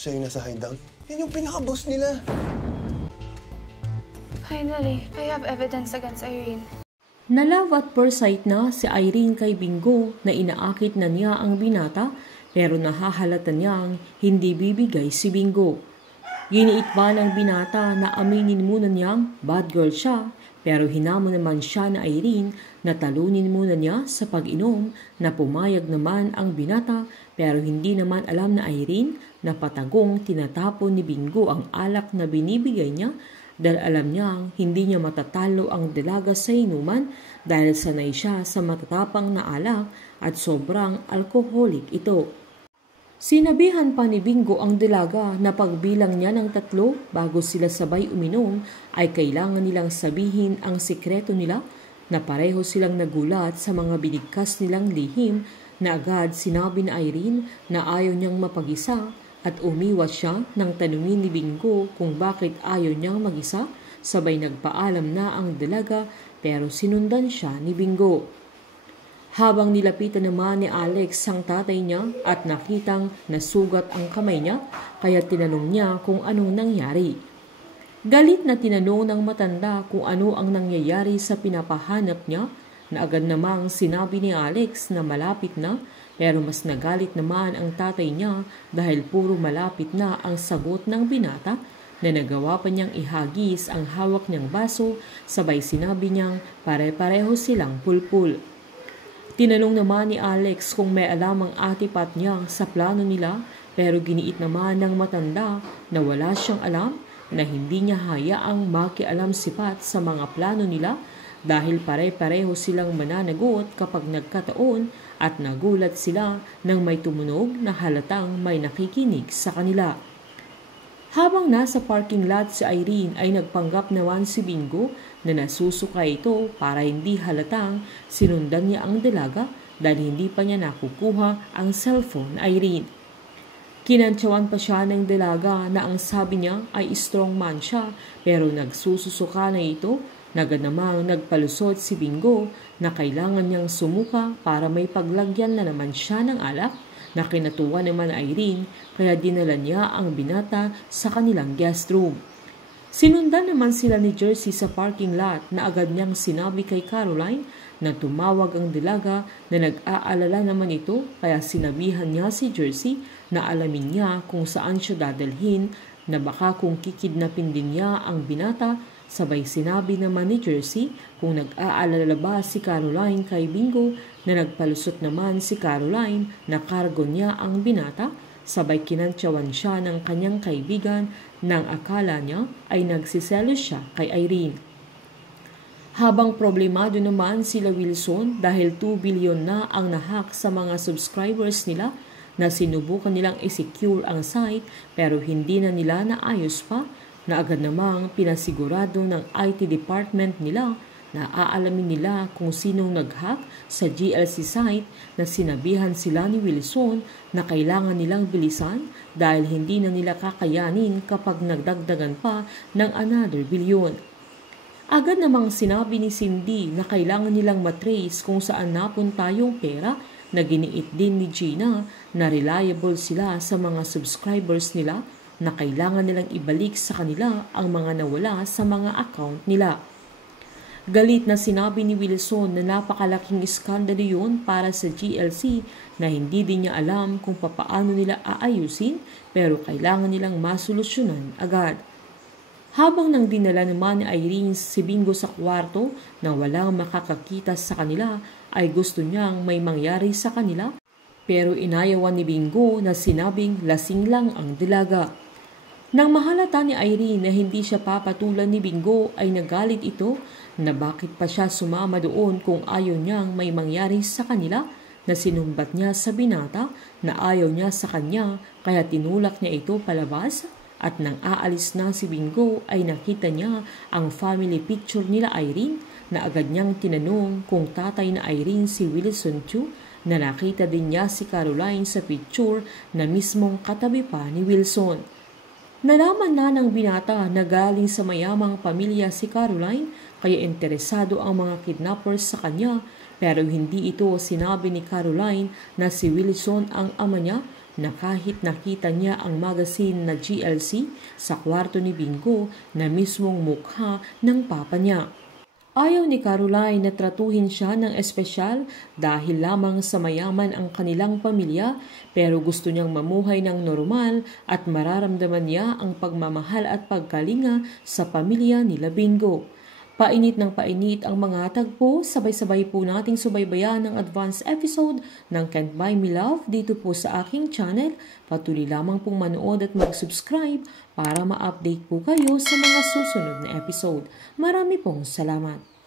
Siya yung nasa hideout. Yan yung pinaka-boss nila. Finally, I have evidence against Irene. Na-love at first sight na si Irene kay Bingo na inaakit na niya ang binata pero nahahalata niyang hindi bibigay si Bingo. Giniit pa ng binata na aminin muna niyang bad girl siya pero hinamon naman siya na Irene na talunin muna niya sa pag-inom na pumayag naman ang binata pero hindi naman alam na Irene na patagong tinatapon ni Bingo ang alak na binibigay niya dahil alam niyang hindi niya matatalo ang dalaga sa inuman dahil sanay siya sa matatapang na alak at sobrang alcoholic ito. Sinabihan pa ni Bingo ang dalaga na pagbilang niya ng 3 bago sila sabay uminom ay kailangan nilang sabihin ang sikreto nila na pareho silang nagulat sa mga binigkas nilang lihim na agad sinabi ni Irene na ayaw niyang mapag-isa at umiwas siya nang tanungin ni Bingo kung bakit ayaw niyang mag-isa, sabay nagpaalam na ang dalaga pero sinundan siya ni Bingo. Habang nilapitan naman ni Alex ang tatay niya at nakitang nasugat ang kamay niya kaya tinanong niya kung anong nangyari. Galit na tinanong ng matanda kung ano ang nangyayari sa pinapahanap niya na agad namang sinabi ni Alex na malapit na. Pero mas nagalit naman ang tatay niya dahil puro malapit na ang sagot ng binata na nagawa pa niyang ihagis ang hawak niyang baso sabay sinabi niyang pare-pareho silang pulpul. Tinanong naman ni Alex kung may alam ang ate Pat niya sa plano nila pero giniit naman ng matanda na wala siyang alam na hindi niya hayaang makialam si Pat sa mga plano nila dahil pare-pareho silang mananagot kapag nagkataon at nagulat sila nang may tumunog na halatang may nakikinig sa kanila. Habang nasa parking lot si Irene ay nagpanggap naman si Bingo na nasusuka ito para hindi halatang sinundan niya ang dalaga dahil hindi pa niya nakukuha ang cellphone ni Irene. Kinantsawan pa siya ng dalaga na ang sabi niya ay strong man siya pero nagsususuka na ito. Agad namang nagpalusot si Bingo na kailangan niyang sumuka para may paglagyan na naman siya ng alak na kinatuwa naman Irene kaya dinala niya ang binata sa kanilang guest room. Sinundan naman sila ni Jersey sa parking lot na agad niyang sinabi kay Caroline na tumawag ang dalaga na nag-aalala naman ito kaya sinabihan niya si Jersey na alamin niya kung saan siya dadalhin na baka kung kikidnapin din niya ang binata. Sabay sinabi naman ni Jersey kung nag-aalala ba si Caroline kay Bingo na nagpalusot naman si Caroline na kargo niya ang binata. Sabay kinantsawan siya ng kanyang kaibigan nang akala niya ay nagsiselos siya kay Irene. Habang problemado naman sila Wilson dahil 2 billion na ang nahack sa mga subscribers nila na sinubukan nilang i-secure ang site pero hindi na nila naayos pa na agad namang pinasigurado ng IT department nila na aalamin nila kung sinong nag-hack sa GLC site na sinabihan sila ni Wilson na kailangan nilang bilisan dahil hindi na nila kakayanin kapag nagdagdagan pa ng another billion. Agad namang sinabi ni Cindy na kailangan nilang matrace kung saan napunta yung pera na giniit din ni Gina na reliable sila sa mga subscribers nila na kailangan nilang ibalik sa kanila ang mga nawala sa mga account nila. Galit na sinabi ni Wilson na napakalaking iskandalo yun para sa GLC na hindi din niya alam kung papaano nila aayusin pero kailangan nilang masolusyonan agad. Habang nang dinala naman ni Irene si Bingo sa kwarto na walang makakakita sa kanila ay gusto niyang may mangyari sa kanila pero inayawan ni Bingo na sinabing lasing lang ang dalaga. Nang mahalata ni Irene na hindi siya papatulan ni Bingo ay nagalit ito na bakit pa siya sumama doon kung ayaw niyang may mangyari sa kanila na sinumbat niya sa binata na ayaw niya sa kanya kaya tinulak niya ito palabas at nang aalis na si Bingo ay nakita niya ang family picture nila Irene na agad niyang tinanong kung tatay na Irene si Wilson Chu na nakita din niya si Caroline sa picture na mismong katabi pa ni Wilson. Nalaman na ng binata na galing sa mayamang pamilya si Caroline kaya interesado ang mga kidnappers sa kanya pero hindi ito sinabi ni Caroline na si Wilson ang ama niya na kahit nakita niya ang magazine na GLC sa kwarto ni Bingo na mismong mukha ng papa niya. Ayaw ni Caroline na tratuhin siya ng espesyal dahil lamang sa mayaman ang kanilang pamilya, pero gusto niyang mamuhay ng normal at mararamdaman niya ang pagmamahal at pagkalinga sa pamilya nila Bingo. Painit ng painit ang mga tagpo, sabay-sabay po nating subaybayan ang advance episode ng Can't Buy Me Love dito po sa aking channel. Patuloy lamang pong manood at mag-subscribe para ma-update po kayo sa mga susunod na episode. Marami pong salamat.